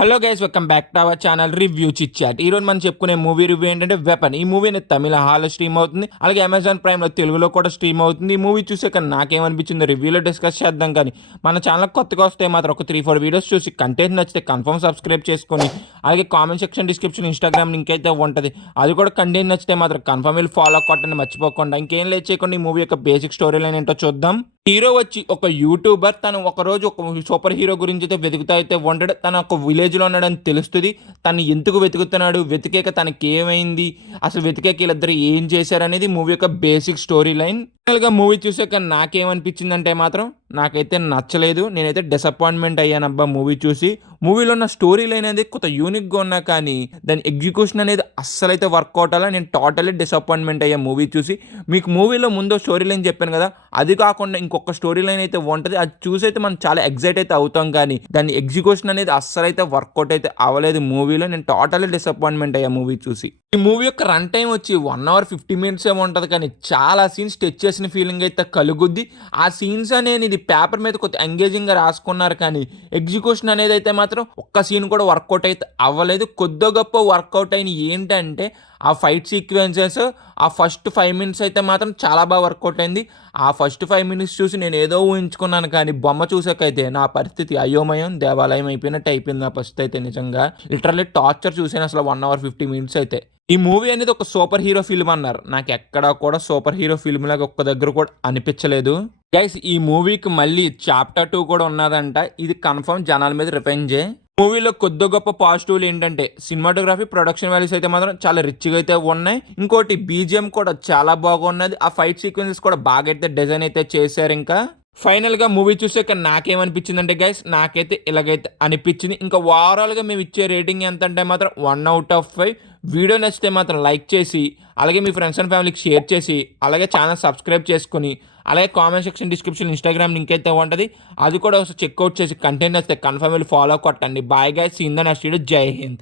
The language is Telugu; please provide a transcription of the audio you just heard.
Hello guys, welcome back to our channel review chit chat. ఈ రోజు మనం చెప్పుకునే మూవీ రివ్యూ ఏంటంటే వెపన్. ఈ మూవీ అనేది తమిళ హాల్లో స్ట్రీమ్ అవుతుంది, అలాగే అమెజాన్ ప్రైమ్ లో తెలుగులో కూడా స్ట్రీమ్ అవుతుంది. ఈ మూవీ చూసాక నాకేమనిపించిందో రివ్యూలో డిస్కస్ చేద్దాం. కానీ మన ఛానల్ కొత్తగా వస్తే మాత్రం ఒక 3-4 వీడియోస్ చూసి కంటెంట్ నచ్చితే కన్ఫర్మ్ సబ్స్క్రైబ్ చేసుకొని, అలాగే comment section description Instagram link అయితే ఉంటుంది, అది కూడా కంటెంట్ నచ్చితే మాత్రం కన్ఫర్మ్ వెళ్ళి ఫాలో కొట్టండి మర్చిపోకుండా. ఇంకేం లేట్ చేయకుండా ఈ మూవీ యొక్క బేసిక్ స్టోరీ లైన్ ఏంటో చూద్దాం. హీరో వచ్చి ఒక యూట్యూబర్. తను ఒకరోజు ఒక సూపర్ హీరో గురించి అయితే వెతుకుతా అయితే ఉంటాడు. తన ఒక విలేజ్లో ఉన్నాడని తెలుస్తుంది. తను ఎందుకు వెతుకుతున్నాడు, వెతికాక తనకి ఏమైంది, అసలు వెతికాక వీళ్ళిద్దరు ఏం చేశారనేది మూవీ యొక్క బేసిక్ స్టోరీ లైన్. ఫైనల్గా మూవీ చూసాక నాకేమనిపించిందంటే మాత్రం నాకైతే నచ్చలేదు. నేనైతే డిసప్పాయింట్మెంట్ అయ్యాను అబ్బా మూవీ చూసి. మూవీలో ఉన్న స్టోరీ లైన్ అనేది కొంత యూనిక్గా ఉన్నా కానీ దాని ఎగ్జిక్యూషన్ అనేది అస్సలు అయితే వర్కౌట్ అలా. నేను టోటల్లీ డిసప్పాయింట్మెంట్ అయ్యా మూవీ చూసి. మీకు మూవీలో ముందు స్టోరీ లైన్ చెప్పాను కదా, అది కాకుండా ఇంకొక స్టోరీ లైన్ అయితే ఉంటుంది. అది చూసి అయితే మనం చాలా ఎగ్జైట్ అయితే అవుతాం, కానీ దాని ఎగ్జిక్యూషన్ అనేది అస్సలు అయితే వర్కౌట్ అయితే అవ్వలేదు మూవీలో. నేను టోటల్లీ డిసప్పాయింట్మెంట్ అయ్యా మూవీ చూసి. ఈ మూవీ యొక్క రన్ టైం వచ్చి 1 hour 50 minutes ఏమో ఉంటుంది, కానీ చాలా సీన్స్ టచ్ చేసిన ఫీలింగ్ అయితే కలుగుద్ది. ఆ సీన్స్ అనేది ఇది పేపర్ మీద కొంచెం ఎంగేజింగ్గా రాసుకున్నారు, కానీ ఎగ్జిక్యూషన్ అనేది అయితే మాత్రం ఒక్క సీన్ కూడా వర్కౌట్ అయితే అవ్వలేదు. కొద్ది గొప్ప వర్కౌట్ అయిన ఏంటంటే ఆ ఫైట్ సీక్వెన్సెస్. ఆ ఫస్ట్ 5 minutes అయితే మాత్రం చాలా బాగా వర్కౌట్ అయింది. ఆ ఫస్ట్ 5 minutes చూసి నేను ఏదో ఊహించుకున్నాను, కానీ బొమ్మ చూసాకైతే నా పరిస్థితి అయోమయం దేవాలయం అయిపోయినట్టు అయిపోయింది నా పరిస్థితి అయితే. నిజంగా లిటరల్లీ టార్చర్ చూసాను అసలు 1 hour 50 minutes అయితే. ఈ మూవీ అనేది ఒక సూపర్ హీరో ఫిల్మ్ అన్నారు, నాకు ఎక్కడా కూడా సూపర్ హీరో ఫిల్మ్ లాగా ఒక్క దగ్గర కూడా అనిపించలేదు. గైస్, ఈ మూవీకి మళ్ళీ చాప్టర్ 2 కూడా ఉన్నదంట. ఇది కన్ఫర్మ్ జనాల మీద రిపెంజే. మూవీలో కొద్ది గొప్ప పాజిటివ్లు ఏంటంటే సినిమాటోగ్రఫీ, ప్రొడక్షన్ వాల్యూస్ అయితే మాత్రం చాలా రిచ్గా అయితే ఉన్నాయి. ఇంకోటి బీజిఎం కూడా చాలా బాగున్నది. ఆ ఫైట్ సీక్వెన్సెస్ కూడా బాగా అయితే డిజైన్ అయితే చేశారు. ఇంకా ఫైనల్గా మూవీ చూసాక నాకేమనిపించిందంటే గైస్, నాకైతే ఇలాగైతే అనిపించింది. ఇంకా ఓవరాల్గా మేము ఇచ్చే రేటింగ్ ఎంత అంటే మాత్రం 1 out of 5. వీడియో నచ్చితే మాత్రం లైక్ చేసి, అలాగే మీ ఫ్రెండ్స్ అండ్ ఫ్యామిలీకి షేర్ చేసి, అలాగే ఛానల్ సబ్స్క్రైబ్ చేసుకుని, అలాగే comment section description Instagram link అయితే ఉంటుంది, అది కూడా చెక్అవుట్ చేసి కంటెంట్ నచ్చితే కన్ఫర్మ్ వెళ్ళి ఫాలో కొట్టండి. Bye guys, see in the next video. జై హింద్.